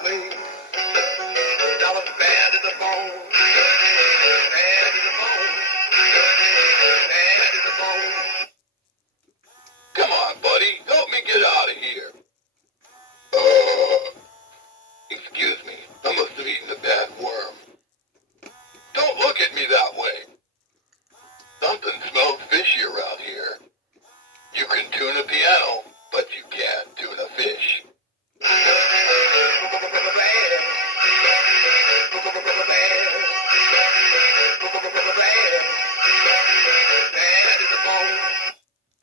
away. Now I'm bad to the bone. Bad to the bone. Bad to the bone. Come on, buddy. Help me get out of here. Excuse me. I must have eaten a bad worm. Don't look at me that way. Something smells fishy around here. You can tune a piano, but you can't tune a fish.